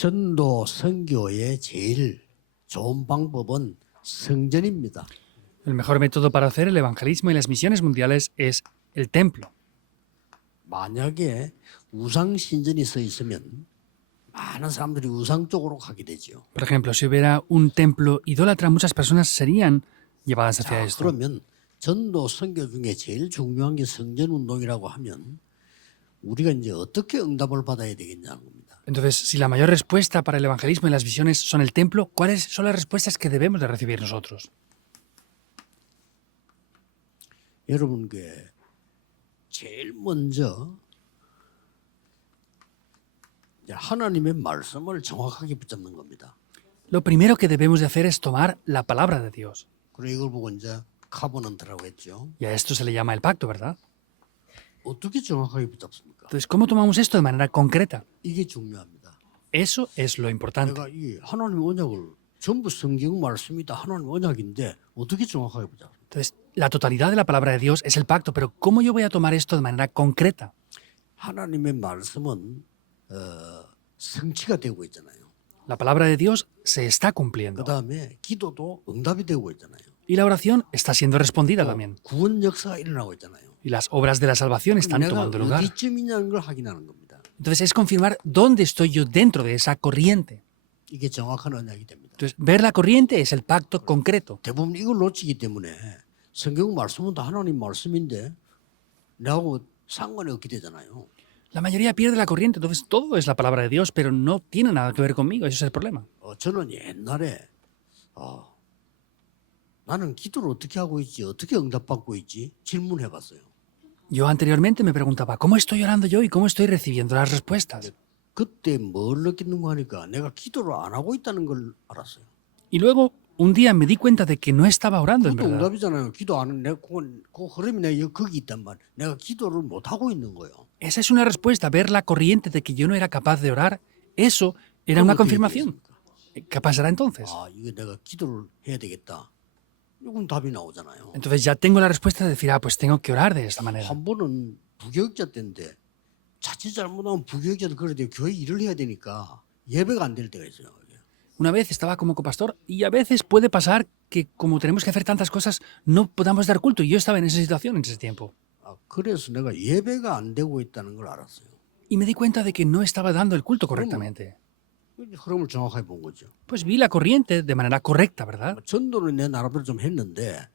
전도 선교의 제일 좋은 방법은 성전입니다. El mejor método para hacer el evangelismo y las misiones mundiales es el templo. 만약에 우상 신전이 서 있으면 많은 사람들이 우상 쪽으로 가게 되죠. Por ejemplo, si hubiera un templo idólatra, muchas personas serían llevadas hacia 자, esto. 그러면 전도 선교 중에 제일 중요한 게 성전 운동이라고 하면 우리가 이제 어떻게 응답을 받아야 되겠냐는 겁니다. Entonces, si la mayor respuesta para el evangelismo y las misiones son el templo, ¿cuáles son las respuestas que debemos de recibir nosotros? 여러분께 제일 먼저 이제 하나님의 말씀을 정확하게 붙잡는 겁니다. Lo primero que debemos de hacer es tomar la palabra de Dios. 그리고 이걸 보고 이제 카버넌트라고 했죠. Y a esto se le llama el pacto, ¿verdad? 어떻게 정확하게 붙잡습니까? Entonces, ¿cómo tomamos esto de manera concreta? 이게 중요합니다. Eso es lo importante. 내가 이 하나님 언약을 전부 성경 말씀이다. 하나님 언약인데 어떻게 정확하게 붙잡습니까? Entonces, la totalidad de la palabra de Dios es el pacto, pero ¿cómo yo voy a tomar esto de manera concreta? 하나님의 말씀은 성취가 되고 있잖아요. La palabra de Dios se está cumpliendo. 그다음에 기도도 응답이 되고 있잖아요. Y la oración está siendo respondida también. 구원 역사가 일어나고 있잖아요. Y las obras de la salvación están 내가 tomando lugar. 어디쯤이냐는 걸 확인하는 겁니다. Entonces es confirmar dónde estoy yo dentro de esa corriente. 이게 정확한 언약이 됩니다. Entonces, ver la corriente es el pacto concreto. 대부분 이걸 놓치기 때문에 성경 말씀은 다 하나님 말씀인데 나하고 상관이 없게 되잖아요. La mayoría pierde la corriente, entonces todo es la palabra de Dios, pero no tiene nada que ver conmigo, ese es el problema. 저는 옛날에 나는 기도를 어떻게 하고 있지, 어떻게 응답받고 있지 질문해봤어요. Yo anteriormente me preguntaba, ¿cómo estoy orando yo y cómo estoy recibiendo las respuestas? 그때 뭘 느끼는가 하니까 내가 기도를 안 하고 있다는 걸 알았어요. Y luego, un día me di cuenta de que no estaba orando en 그것도 verdad. 응답이잖아요. 기도 안 하는 내가 그 흐름이 내가 거기 있단 말. 내가 기도를 못 하고 있는 거예요. Esa es una respuesta, ver la corriente de que yo no era capaz de orar, eso era una confirmación. ¿Qué pasará entonces? 이거 내가 기도를 해야 되겠다. 이건 답이 나오잖아요. Entonces ya tengo la respuesta de decir, pues tengo que orar de esta manera. 한 번은 부교육자 때인데 자칫 잘못하면 부교육자도 그래야 돼요. 교회 일을 해야 되니까 예배가 안 될 때가 있어요. Una vez estaba como copastor y a veces puede pasar que como tenemos que hacer tantas cosas no podamos dar culto. Y yo estaba en esa situación en ese tiempo. 그래서 내가 예배가 안 되고 있다는 걸 알았어요. Y me di cuenta de que no estaba dando el culto correctamente. 흐름을 정확하게 본 거죠. Pues vi la corriente de manera correcta, ¿verdad? 전도는 내 나름대로 좀 했는데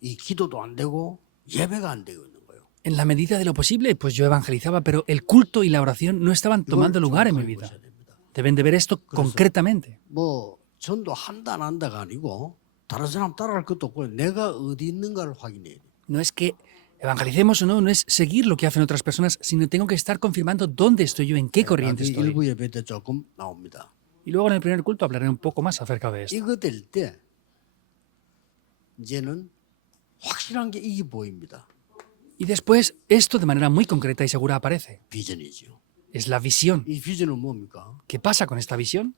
이 기도도 안 되고 예배가 안 되고 있는 거예요. En la medida de lo posible, pues yo evangelizaba, pero el culto y la oración no estaban tomando lugar en mi vida. Deben de ver esto concretamente. 뭐 전도 한다 안 한다가 아니고 다른 사람 따라갈 것도 없고 내가 어디 있는가를 확인해야 돼. No es que evangelicemos o no, no es seguir lo que hacen otras personas, sino tengo que estar confirmando dónde estoy yo, en qué corriente estoy. 일부 예배 때 조금 나옵니다. Y luego en el primer culto hablaré un poco más acerca de esto. 이거 될 때 이제는 확실한 게 이게 보입니다. Y después esto de manera muy concreta y segura aparece. 비전이죠. Es la visión. 이 비전은 뭡니까? ¿Qué pasa con esta visión?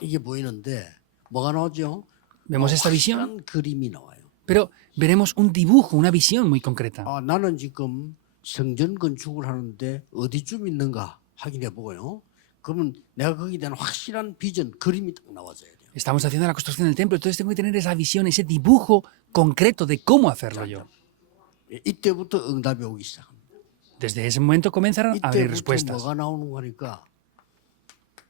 이게 보이는데 뭐가 나오죠? Vemos esta visión, 확실한 그림이 나와요. pero veremos un dibujo, una visión muy concreta. 나는 지금 성전 건축을 하는데 어디쯤 있는가 확인해 보고요. 그러면 내가 거기에 대한 확실한 비전, 그림이 딱 나와줘야 돼요. Estamos haciendo la construcción del templo, entonces tengo que tener esa visión, ese dibujo concreto de cómo hacerlo yo. 이때부터 응답이 오기 시작합니다. Desde ese momento comenzarán a haber 이때부터 respuestas. 뭐가 나오는 거니까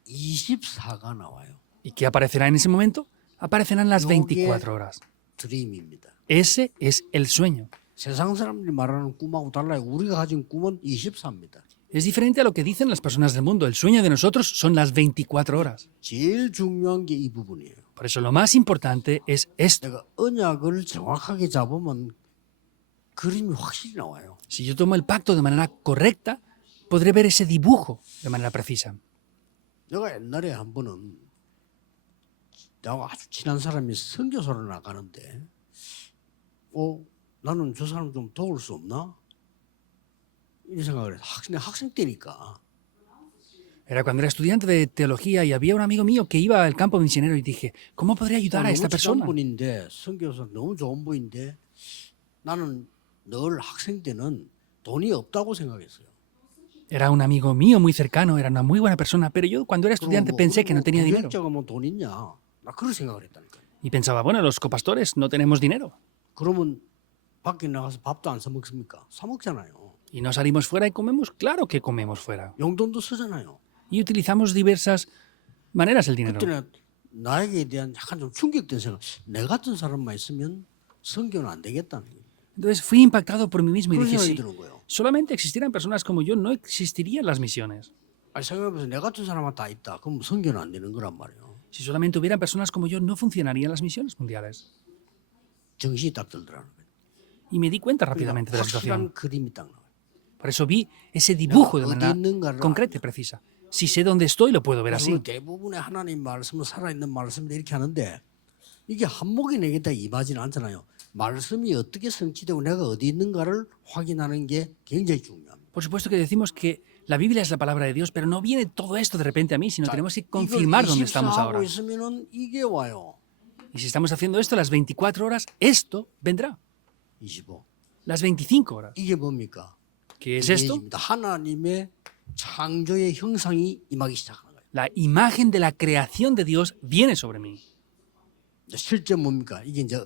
24가 나와요. ¿Y qué aparecerá en ese momento? Aparecerán las 24 horas. 드림입니다. Ese es el sueño. 세상 사람들이 말하는 꿈하고 달라요. 우리가 가진 꿈은 24입니다. Es diferente a lo que dicen las personas del mundo. El sueño de nosotros son las 24 horas. 제일 중요한 게 이 부분이에요. Por eso lo más importante es esto. 내가 언약을 정확하게 잡으면 그림이 확실히 나와요. Si yo tomo el pacto de manera correcta, podré ver ese dibujo de manera precisa. 내가 옛날에 한 번은 나하고 아주 친한 사람이 선교사로 나가는데 나는 저 사람 좀 도울 수 없나? 이런 생각을 해서 학생 때니까 Era cuando era estudiante de teología y había un amigo mío que iba al campo misionero y dije, ¿cómo podría ayudar a esta 너무 친한 persona? 분인데 선교사 너무 좋은 분인데 나는 늘 학생 때는 돈이 없다고 생각했어요. Era un amigo mío muy cercano, era una muy buena persona, pero yo cuando era estudiante pensé que no tenía dinero. 부교육자가 뭐 돈 있냐? 나 그런 생각을 했다니까. Y pensaba, bueno, los copastores no tenemos dinero. 그러면 밖에 나가서 밥도 안 사 먹습니까? 사 먹잖아요. Y no salimos fuera y comemos, claro que comemos fuera. 용돈도 쓰잖아요. Y utilizamos diversas maneras el dinero. 그때는 나에게 대한 약간 좀 충격된 생각. 내 같은 사람만 있으면 선교는 안 되겠다는 거예요. Entonces fui impactado por mí mismo y 그런 dije, 생각이 si 드는 거예요. solamente existieran personas como yo, no existirían las misiones. 아니 생각해보세요. 내 같은 사람만 다 있다. 그럼 선교는 안 되는 거란 말이에요. Si solamente hubieran personas como yo, no funcionarían las misiones mundiales. 정신이 딱 들더라는 거예요. Y me di cuenta 그러니까 rápidamente de la situación. 확실한 그림이 딱 나와요. Por eso vi ese dibujo de 어디 manera 있는가를 concreta y precisa. Si sé dónde estoy, lo puedo ver 그래서 así. 우리 대부분의 하나님 말씀은 살아있는 말씀인데 이렇게 하는데 이게 한목이 내게 다 임하지는 않잖아요. 말씀이 어떻게 성취되고 내가 어디 있는가를 확인하는 게 굉장히 중요합니다. Por supuesto que decimos que la Biblia es la palabra de Dios, pero no viene todo esto de repente a mí, sino tenemos que 이걸 confirmar dónde estamos 24 ahora. 하고 있으면은 이게 와요. Y si estamos haciendo esto las 24 horas, esto vendrá. 25. Las 25 horas. 이게 뭡니까? ¿Qué es 이게 esto? 입니다. 하나님의 창조의 형상이 임하기 시작하는 거예요. La imagen de la creación de Dios viene sobre mí. 실제 뭡니까? 이게 이제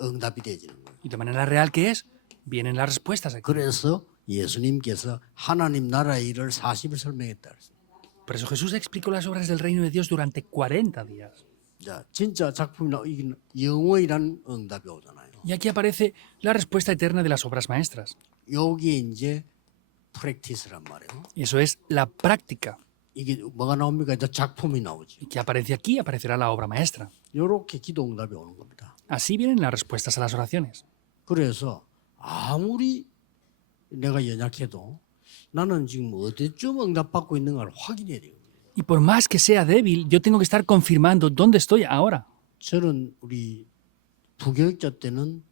응답이 되지는 거예요. Y de manera real, ¿qué es? Vienen las respuestas aquí. 그래서 예수님께서 하나님 나라의 일을 40일 설명했다 그랬어요. Por eso Jesús explicó las obras del reino de Dios durante 40 días. 자, 진짜 작품이나 이게 영원이란 응답이 오잖아요. Y aquí aparece la respuesta eterna de las obras maestras. 여기에 이제 프랙티스란 말이에요. Y eso es la práctica. 이게 뭐가 나옵니까? 이제 작품이 나오지. Y que aparece aquí, aparecerá la obra maestra. 이렇게 기도 응답이 오는 겁니다. Así vienen las respuestas a las oraciones. 그래서 아무리 내가 연약해도 나는 지금 어디쯤 응답받고 있는가를 확인해야 돼요. Y por más que sea débil, yo tengo que estar confirmando dónde estoy ahora. 저는 우리 부교육자 때는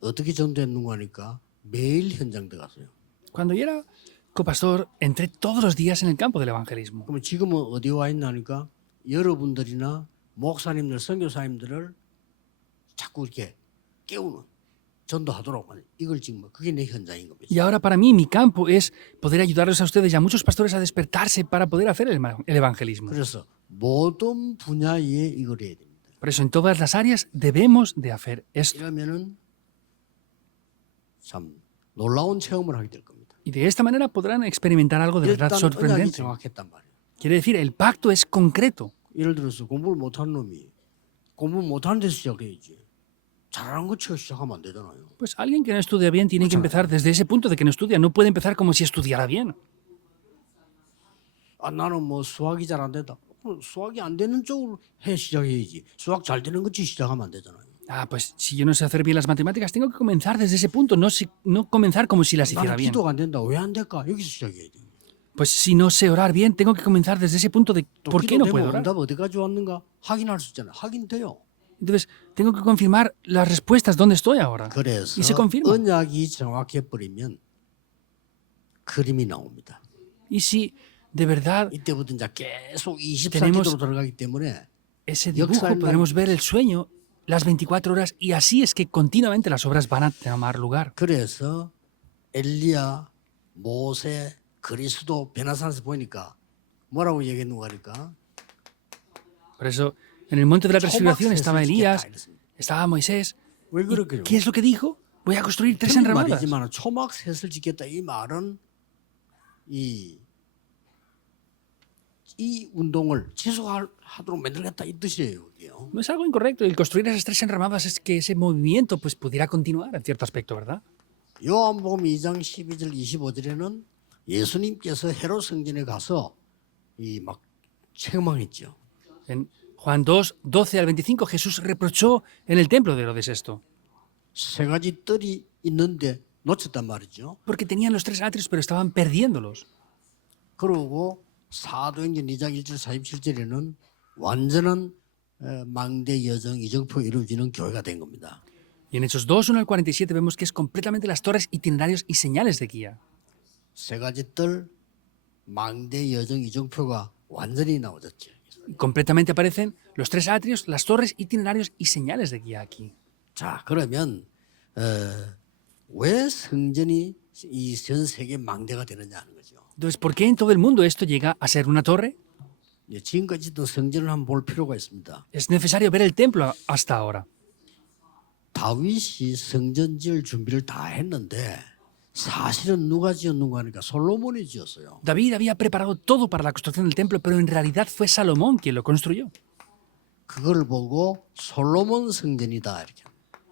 어떻게 전도했는가 하니까 매일 현장 들어갔어요. Cuando yo era copastor, entré todos los días en el campo del evangelismo. 그러면 지금은 어디 와 있나 하니까 여러분들이나 목사님들, 선교사님들을 자꾸 이렇게 깨우는 전도하도록 하는 이걸 지금 그게 내 현장인 겁니다. Y ahora para mí mi campo es poder ayudarles a ustedes y a muchos pastores a despertarse para poder hacer el evangelismo. 그래서 모든 분야에 이걸 해야 됩니다. Por eso en todas las áreas debemos de hacer esto. 이러면은 참 놀라운 체험을 하게 될 겁니다. Y de esta manera podrán experimentar algo de verdad 일단 언약이 sorprendente. 정확했단 말이에요. Quiere decir, el pacto es concreto. 예를 들어서 공부를 못하는 놈이 공부 못하는 데서 시작해야지. 잘하는 것 치고 시작하면 안 되잖아요. Pues alguien que no estudia bien tiene que empezar desde ese punto de que no estudia. No puede empezar como si estudiara bien. 아, 나는 뭐 수학이 잘 안 된다. 그럼 수학이 안 되는 쪽으로 해 시작해야지. 수학 잘 되는 것 치고 시작하면 안 되잖아요. Ah, pues si yo no sé hacer bien las matemáticas, tengo que comenzar desde ese punto, no comenzar como si las hiciera 나는 bien. 기도가 안 된다. 왜 안 될까? 여기서 시작해야 돼. Pues si no sé orar bien, tengo que comenzar desde ese punto de 또 ¿por qué no 기도되면 puedo orar? 응답 어디까지 왔는가 확인할 수 있잖아요. 확인돼요. Entonces, tengo que confirmar las respuestas dónde estoy ahora. 그래서 Y se confirma. 언약이 정확해 버리면 그림이 나옵니다. Y si de verdad 이때부터 이제 계속 Tenemos- 24기도로 들어가기 때문에 ese dibujo 역사의 podremos ver el sueño, las 24 horas, y así es que continuamente las obras van a tomar lugar. 그래서 엘리야, 모세, 그리스도 베나산에서 보니까 뭐라고 얘기했는가 하니까 Por eso, en el monte de la transfiguración 초막셋을 estaba 짓겠다 Elías, 이랬습니다. estaba Moisés. 왜 ¿Y 그렇게요? ¿Qué es lo que dijo? Voy a construir tres 틀린 enramadas. 말이지만 초막셋을 짓겠다 이 말은 이 운동을 지속하도록 만들겠다 이 뜻이에요. 이게요. No es algo incorrecto. El construir esas tres enramadas es que ese movimiento pues, pudiera continuar en cierto aspecto, ¿verdad? 요한복음 2장 12절 25절에는 예수님께서 헤롯 성전에 가서 이 막 책망했죠. En Juan 2, 12 al 25, Jesús reprochó en el templo de Herodes esto. 세 가지 뜰이 있는데 놓쳤단 말이죠. Porque tenían los tres atrios, pero estaban perdiéndolos. 그러고 사도행전 2장 1절 47절에는 완전한 망대 여정 이정표 이루어지는 교회가 된 겁니다. Y en Hechos 2, 1 al 47 vemos que es completamente las torres, itinerarios y señales de guía. 세 가지 뜰 망대 여정 이정표가 완전히 나오졌죠. Y completamente aparecen los tres atrios, las torres, itinerarios y señales de guía aquí. 자, 그러면 왜 성전이 이 전 세계 망대가 되느냐 하는 거죠. Entonces, ¿por qué en todo el mundo esto llega a ser una torre? 예, 지금까지 있던 성전을 한번 볼 필요가 있습니다. Es necesario ver el templo hasta ahora. 다윗이 성전 지을 준비를 다 했는데 사실은 누가 지었는가 하니까 솔로몬이 지었어요. David había preparado todo para la construcción del templo, pero en realidad fue Salomón quien lo construyó. 그걸 보고 솔로몬 성전이다 이렇게.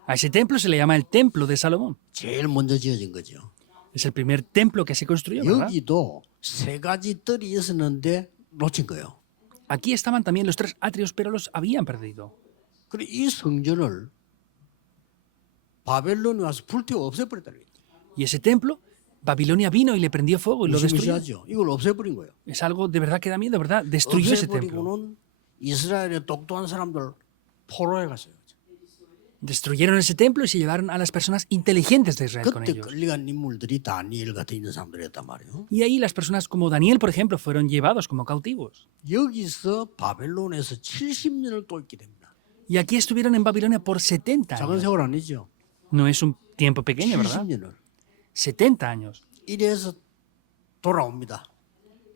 A ese templo se le llama el templo de Salomón. 제일 먼저 지어진 거죠. Es el primer templo que se construyó, ¿verdad? 여기도 세 가지 뜰이 있었는데 놓친 거예요. Aquí estaban también los tres atrios, pero los habían perdido. 그래 이 성전을 바벨론이 와서 불태워 없애버렸다는 거예요. Y ese templo, Babilonia vino y le prendió fuego y lo destruyó. 무시무시하죠. 이걸 없애버린 거예요. Es algo de verdad que da miedo, ¿verdad? Destruyó ese templo. 없애버리고는 이스라엘의 똑똑한 사람들 포로에 갔어요. Destruyeron ese templo y se llevaron a las personas inteligentes de Israel con 그때 ellos. 끌려간 인물들이 다니엘 같은 있는 사람들이었단 말이에요. Y ahí las personas como Daniel, por ejemplo, fueron llevados como cautivos. 여기서 바벨론에서 70년을 또 있게 됩니다. Y aquí estuvieron en Babilonia por 70 작은 años. 세월 아니죠. No es un tiempo pequeño, ¿verdad? 70년을. 70 años. 이래서 돌아옵니다.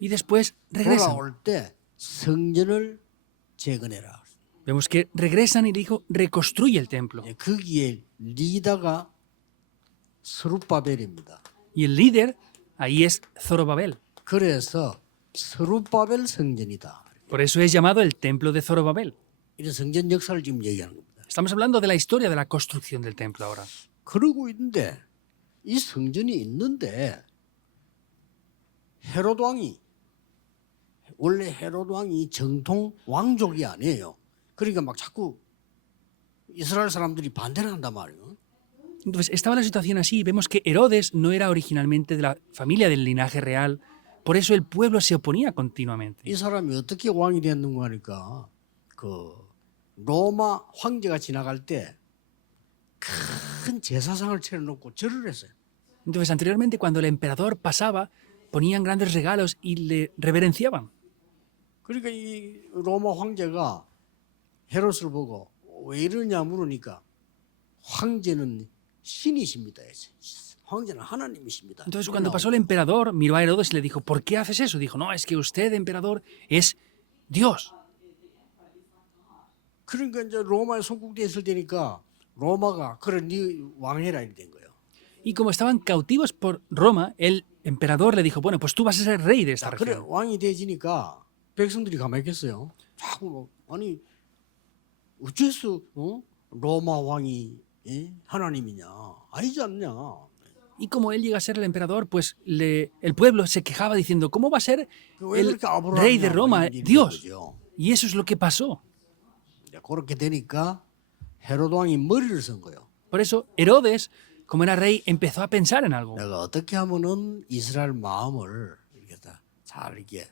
Y después regresan. 돌아올 때 성전을 재건해라. Vemos que regresan y dijo, reconstruye el templo. 거기에 리더가 스룹바벨입니다. Y el líder ahí es Zorobabel. 그래서 스룹바벨 성전이다. Por eso es llamado el templo de Zorobabel. 이런 성전 역사를 지금 얘기하는 겁니다. Estamos hablando de la historia de la construcción del templo ahora. 그러고 있는데 이 성전이 있는데 헤롯 왕이 원래 헤롯 왕이 정통 왕족이 아니에요. 그러니까 막 자꾸 이스라엘 사람들이 반대를 한단 말이에요. Entonces estaba la situación así. Vemos que Herodes no era originalmente de la familia del linaje real. Por eso el pueblo se oponía continuamente. 이 사람이 어떻게 왕이 됐는가 하니까 그 로마 황제가 지나갈 때 큰 제사상을 차려놓고 절을 했어요. Entonces anteriormente cuando el emperador pasaba ponían grandes regalos y le reverenciaban. 그러니까 이 로마 황제가 헤롯을 보고 왜 이러냐 물으니까 황제는 신이십니다. 황제는 하나님이십니다. Entonces cuando pasó el emperador miró a Herodes y le dijo, ¿por qué haces eso? Dijo, no, es que usted, emperador, es Dios. 그러니까 이제 로마에 속국돼 있을 때니까 로마가 그래 네 왕해라 이렇게 된 거예요. Y como estaban cautivos por Roma, el emperador le dijo, bueno, pues tú vas a ser rey de esta 그래 región. 왕이 되지니까 백성들이 가만히 있겠어요. 자꾸 뭐, 아니 어째서 로마 왕이 하나님이냐 아니지 않냐. Y como él llega a ser el emperador, pues el pueblo se quejaba diciendo, ¿cómo va a ser 왜 el 그렇게 아브라함이냐, rey de Roma 이런 Dios? 거죠. Y eso es lo que pasó. 이제 그렇게 되니까 헤롯 왕이 머리를 쓴 거예요. Por eso Herodes, como era rey, empezó a pensar en algo. 내가 어떻게 하면은 이스라엘 마음을 이렇게 잘 이렇게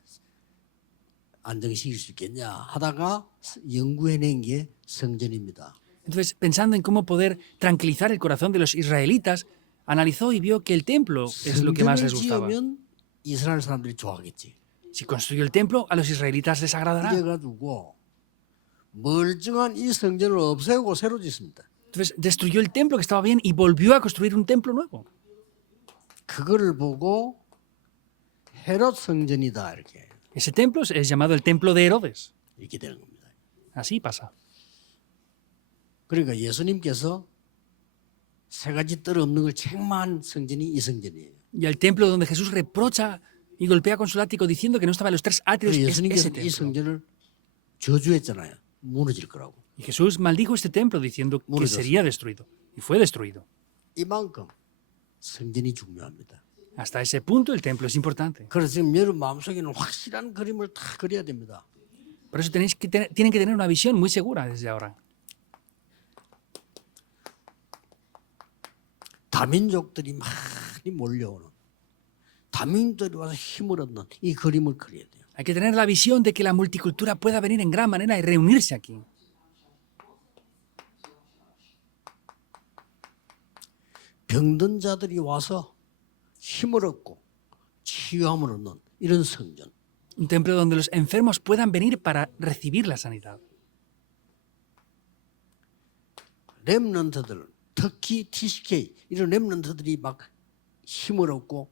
안정시킬 수 있겠냐 하다가 연구해낸 게 성전입니다. Entonces, pensando en cómo poder tranquilizar el corazón de los israelitas, analizó y vio que el templo es lo que más 성전을 les gustaba. 지으면 이스라엘 사람들이 좋아하겠지. Si construyó el templo, a los israelitas les agradará. 이래가지고 멀쩡한 이 성전을 없애고 새로 짓습니다. Entonces, destruyó el templo que estaba bien y volvió a construir un templo nuevo. 그거를 보고 헤롯 성전이다 이렇게 Ese templo es llamado el templo de Herodes. 이렇게 되는 겁니다. Así pasa. 그러니까 예수님께서 세 가지 뜰 없는 걸 책망한 성전이 이 성전이에요. Y el templo donde Jesús reprocha y golpea con su látigo diciendo que no estaban los tres atrios 그래서 es ese 예수님께서 이 templo. 성전을 저주했잖아요. 무너질 거라고. Y Jesús maldijo este templo diciendo que Muros. sería destruido. Y fue destruido. 이만큼 성전이 중요합니다. Hasta ese punto el templo es importante. 그래서 지금 여러분 마음속에는 확실한 그림을 다 그려야 됩니다. Por eso tienen que tener una visión muy segura desde ahora. 다민족들이 많이 몰려오는 다민족들이 와서 힘을 얻는 이 그림을 그려야 돼요. Hay que tener la visión de que la multicultura pueda venir en gran manera y reunirse aquí. 병든 자들이 와서 힘을 얻고 치유함을 얻는 이런 성전. Un templo donde los enfermos puedan venir para recibir la sanidad. 렘넌트들, 특히 TCK 이런 렘넌트들이 막 힘을 얻고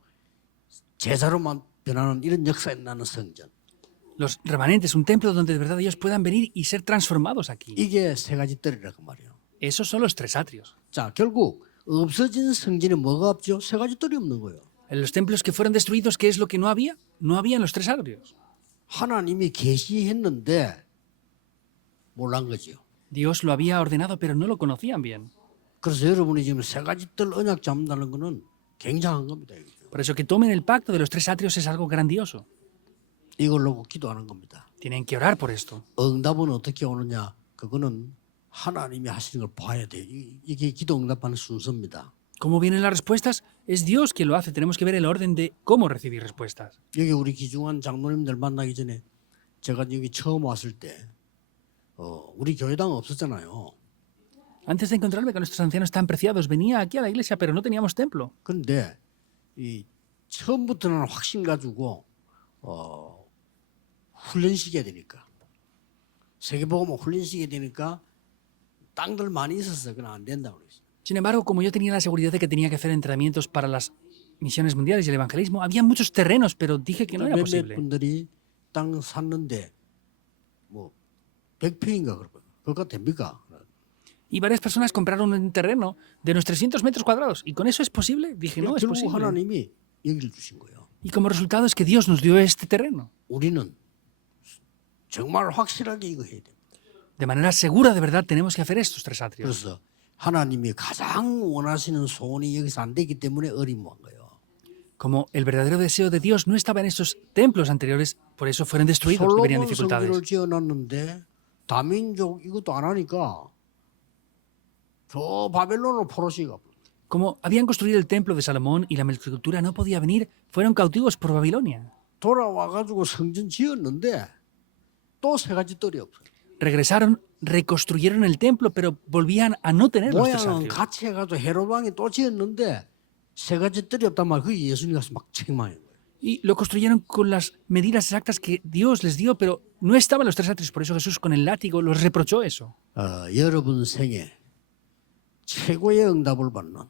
제자로만 변하는 이런 역사에 나는 성전. Los remanentes, un templo donde de verdad ellos puedan venir y ser transformados aquí. 이게 세 가지 뜰이라고 말이에요. Esos son los tres atrios. 자, 결국 없어진 성전에 뭐가 없죠? 세 가지 뜰이 없는 거예요. En los templos que fueron destruidos, ¿qué es lo que no había? No había en los tres atrios. 하나님이 계시했는데 몰란 거지요. Dios lo había ordenado, pero no lo conocían bien. 그래서 여러분이 지금 세 가지 뜰 언약 잡는다는 거는 굉장한 겁니다. Por eso que tomen el pacto de los tres atrios es algo grandioso. 이걸 놓고 기도하는 겁니다. Tienen que orar por esto. 응답은 어떻게 오느냐? 그거는 하나님이 하시는 걸 봐야 돼요. 이게 기도 응답하는 순서입니다. ¿Cómo vienen las respuestas? Es Dios quien lo hace. Tenemos que ver el orden de cómo recibir respuestas. 여기 우리 기중한 장로님들 만나기 전에 제가 여기 처음 왔을 때 우리 교회당 없었잖아요. Antes de encontrarme con nuestros ancianos tan preciados, venía aquí a la iglesia, pero no teníamos templo. 그런데 이 처음부터는 확신 가지고 훈련시켜야 되니까 세계복음을 훈련시켜야 되니까 땅들 많이 있었어. 그건 안 된다고 그랬어요. Sin embargo, como yo tenía la seguridad de que tenía que hacer entrenamientos para las misiones mundiales y el evangelismo, había muchos terrenos, pero dije que no era 몇몇 posible. 분들이 땅 샀는데 뭐 100평인가 그러고 그거 됩니까? Y varias personas compraron un terreno de unos 300 metros cuadrados. ¿Y con eso es posible? Dije, no, es 결국 posible. 하나님이 여기를 주신 거예요. Y como resultado es que Dios nos dio este terreno. 우리는 정말 확실하게 이거 해야 돼. De manera segura, de verdad, tenemos que hacer estos tres atrios. 그래서 하나님이 가장 원하시는 소원이 여기서 안 되기 때문에 어림한 거예요. Como el verdadero deseo de Dios no estaba en estos templos anteriores, por eso fueron destruidos y venían 솔로몬 dificultades. 성전을 지어놨는데 다민족 이것도 안 하니까 저 바벨론으로 포로시가 가버려. Como habían construido el templo de Salomón y la agricultura no podía venir, fueron cautivos por Babilonia. 돌아와가지고 성전 지었는데 또 세 가지 뜰이 없어요. Regresaron, reconstruyeron el templo, pero volvían a no tener los tres 모양은 atrios. 같이 해가지고 헤롯 왕이 또 지었는데 세 가지 뜰이 없단 말이에요. 그게 예수님 가서 막 책망해요. Y lo construyeron con las medidas exactas que Dios les dio, pero no estaban los tres atrios. Por eso Jesús con el látigo los reprochó eso. 여러분 생에 최고의 응답을 받는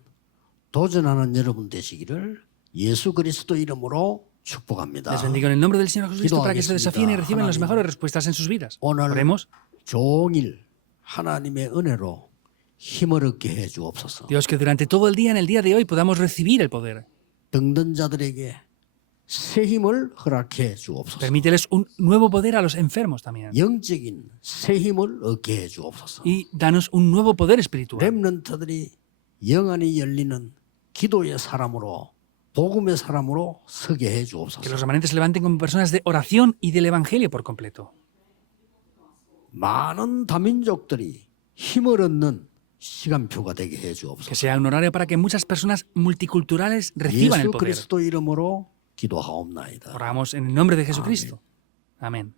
도전하는 여러분 되시기를 예수 그리스도 이름으로 축복합니다. Les bendigo en el nombre del Señor Jesucristo para que se desafíen y reciban las 하나님. mejores respuestas en sus vidas. 오늘 Oremos. 종일 하나님의 은혜로 힘을 얻게 해 주옵소서. Dios, que durante todo el día, en el día de hoy, podamos recibir el poder. 병든 자들에게 새 힘을 허락해 주옵소서. Permíteles un nuevo poder a los enfermos también. 영적인 새 힘을 얻게 해 주옵소서. Y danos un nuevo poder espiritual. 렘넌트들이 영안이 열리는 기도의 사람으로 복음의 사람으로 서게 해 Que 주옵소서. los remanentes se levanten como personas de oración y del evangelio por completo. 많은 다민족들이 힘을 얻는 시간표가 되게 해 Que 주옵소서. sea un horario para que muchas personas multiculturales reciban el 예수 poder. 그리스도 이름으로 기도하옵나이다. Oramos en el nombre de Jesucristo. Amén.